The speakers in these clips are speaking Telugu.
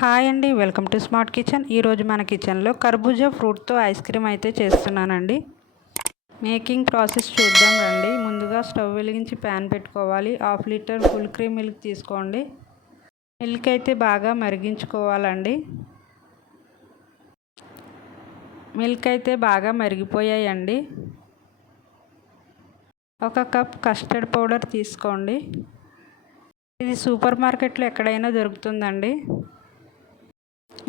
హాయ్ అండి, వెల్కమ్ టు స్మార్ట్ కిచెన్. ఈరోజు మన కిచెన్లో కర్బూజా ఫ్రూట్తో ఐస్ క్రీమ్ అయితే చేస్తున్నానండి. మేకింగ్ ప్రాసెస్ చూద్దాం రండి. ముందుగా స్టవ్ వెలిగించి ప్యాన్ పెట్టుకోవాలి. 1/2 లీటర్ ఫుల్ క్రీమ్ మిల్క్ తీసుకోండి. మిల్క్ అయితే బాగా మరిగించుకోవాలండి. మిల్క్ అయితే బాగా మరిగిపోయాయండి. 1 కప్ కస్టర్డ్ పౌడర్ తీసుకోండి. ఇది సూపర్ మార్కెట్లో ఎక్కడైనా దొరుకుతుందండి.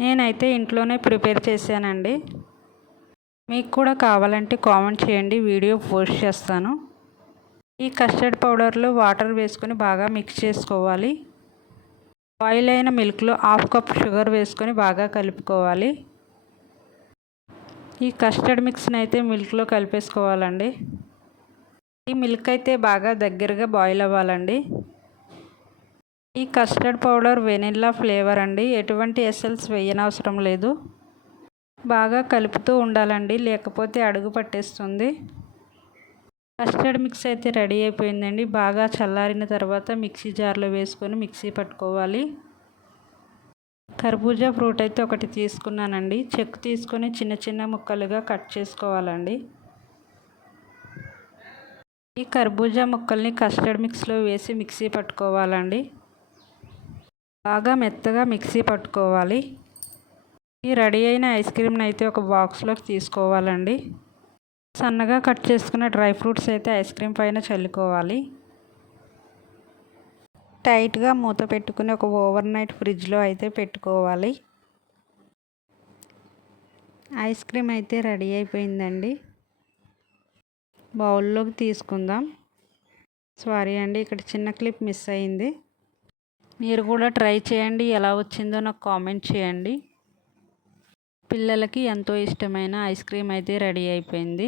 నేనైతే ఇంట్లోనే ప్రిపేర్ చేశానండి. మీకు కూడా కావాలంటే కామెంట్ చేయండి, వీడియో పోస్ట్ చేస్తాను. ఈ కస్టర్డ్ పౌడర్లో వాటర్ వేసుకొని బాగా మిక్స్ చేసుకోవాలి. బాయిల్ అయిన మిల్క్లో 1/2 కప్ షుగర్ వేసుకొని బాగా కలుపుకోవాలి. ఈ కస్టర్డ్ మిక్స్ని అయితే మిల్క్లో కలిపేసుకోవాలండి. ఈ మిల్క్ అయితే బాగా దగ్గరగా బాయిల్ అవ్వాలండి. ఈ కస్టర్డ్ పౌడర్ వెనిల్లా ఫ్లేవర్ అండి. ఎటువంటి ఎసెన్స్ వేయనవసరం లేదు. బాగా కలుపుతూ ఉండాలండి, లేకపోతే అడుగు పట్టేస్తుంది. కస్టర్డ్ మిక్స్ అయితే రెడీ అయిపోయిందండి. బాగా చల్లారిన తర్వాత మిక్సీ జార్లో వేసుకొని మిక్సీ పట్టుకోవాలి. కర్బూజా ఫ్రూట్ అయితే ఒకటి తీసుకున్నానండి. చెక్కు తీసుకొని చిన్న చిన్న ముక్కలుగా కట్ చేసుకోవాలండి. ఈ కర్బూజా ముక్కల్ని కస్టర్డ్ మిక్స్లో వేసి మిక్సీ పట్టుకోవాలండి. బాగా మెత్తగా మిక్సీ పట్టుకోవాలి. ఈ రెడీ అయిన ఐస్ క్రీమ్ని అయితే ఒక బాక్స్లోకి తీసుకోవాలండి. సన్నగా కట్ చేసుకున్న డ్రై ఫ్రూట్స్ అయితే ఐస్ క్రీమ్ పైన చల్లుకోవాలి. టైట్గా మూత పెట్టుకుని ఒక ఓవర్ నైట్ ఫ్రిడ్జ్లో అయితే పెట్టుకోవాలి. ఐస్ క్రీమ్ అయితే రెడీ అయిపోయిందండి. బౌల్లోకి తీసుకుందాం. సారీ అండి, ఇక్కడ చిన్న క్లిప్ మిస్ అయింది. మీరు కూడా ట్రై చేయండి. ఎలా వచ్చిందో నాకు కామెంట్ చేయండి. పిల్లలకి ఎంతో ఇష్టమైన ఐస్ క్రీమ్ అయితే రెడీ అయిపోయింది.